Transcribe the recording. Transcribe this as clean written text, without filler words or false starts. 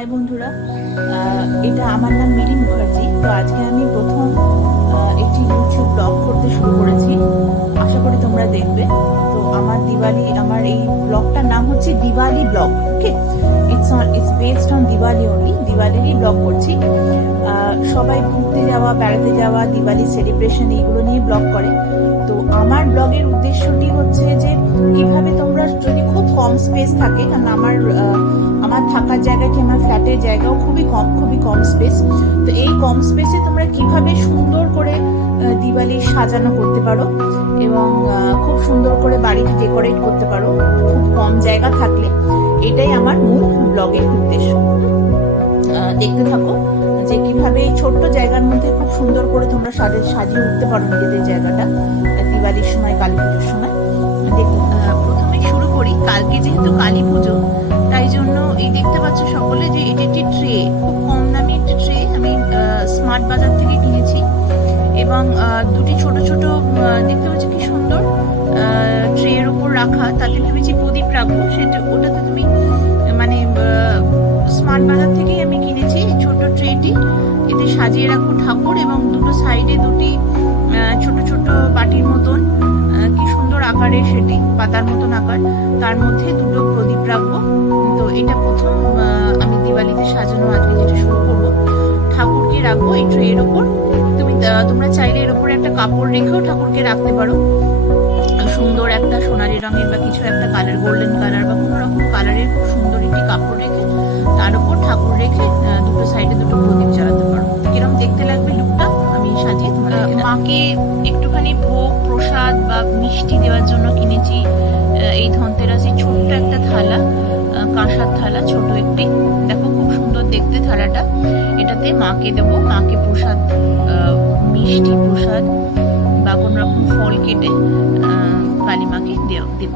High বন্ধুরা, এটা আমার নাম মিলি মুখার্জি। তো আজকে আমি প্রথম একটি ইউটিউব ব্লগ করতে শুরু করেছি, আশা করি তোমরা দেখবে। তো আমার এই ব্লগটার নাম হচ্ছে Diwali blog. Okay, it's based on Diwali only, দিওয়ালিরই ব্লগ করছি। সবাই ঘুরতে যাওয়া, বেড়াতে যাওয়া, দিওয়ালি সেলিব্রেশন এইগুলো নিয়ে ব্লগ করে। তো আমার ব্লগের উদ্দেশ্যটি হচ্ছে যে কিভাবে তোমরা, যদি খুব কম স্পেস থাকে, কারণ আমার থাকার জায়গাটি, আমার ফ্ল্যাটের জায়গাও খুবই কম স্পেস। তো এই কম স্পেসে তোমরা কিভাবে সুন্দর করে দিওয়ালি সাজানো করতে পারো এবং খুব সুন্দর করে বাড়িটি ডেকোরেট করতে পারো খুব কম জায়গা থাকলে, এটাই আমার মূল ব্লগের উদ্দেশ্য। দেখতে থাকো যে কিভাবে ছোট্ট জায়গার মধ্যে খুব সুন্দর করে তোমরা সাজিয়ে উঠতে পারো নিজেদের জায়গাটা দিওয়ালির সময়, কালী পুজোর সময়। প্রথমে শুরু করি। কালকে যেহেতু কালী পুজো, তাই জন্য এই দেখতে পাচ্ছ সকলে যে এটি একটি ট্রে, খুব কম দামি একটি ট্রে আমি স্মার্ট বাজার থেকে কিনেছি। এবং দুটি ছোট ছোট দেখতে পাচ্ছ কি সুন্দর ট্রের উপর রাখা, তাতে ভেবেছি প্রদীপ রাখবো। ওটাতে তুমি মানে স্মার্ট বাজার থেকেই আমি কিনেছি এই ছোট ট্রেটি। এতে সাজিয়ে রাখবো ঠাকুর, এবং দুটো সাইডে দুটি ছোট ছোট বাটির মতন, কি সুন্দর আকারে, সেটি পাতার মতন আকার, তার মধ্যে দুটো প্রদীপ রাখবো। তো এটা প্রথম আমি দিওয়ালিতে সাজানো আজকে যেটা শুরু করবো। ঠাকুরকে রাখবো এই ট্রের ওপর। তোমরা চাইলে এর উপরে একটা কাপড় রেখেও ঠাকুরকে রাখতে পারো, সুন্দর একটা সোনালি রঙের বা কিছু একটা কালার, গোল্ডেন কালার বা কোনো রকম কালারের খুব সুন্দর একটি কাপড় রেখে তার উপর ঠাকুর রেখে দুটো সাইডে দুটো প্রদীপ জ্বালাতে পারো। কিরকম দেখতে লাগবে লুকটা আমি সাজিয়ে মাকে একটুখানি ভোগ প্রসাদ বা মিষ্টি দেওয়ার জন্য কিনেছি এই ধনতেরাসে ছোট্ট একটা থালা, কাঁসার থালা, ছোট একটি। দেখো খুব সুন্দর দেখতে থালাটা। এটাতে মাকে দেবো, মাকে প্রসাদ, মিষ্টি প্রসাদ বা কোনো রকম ফল কেটে কালী মাকে দেব।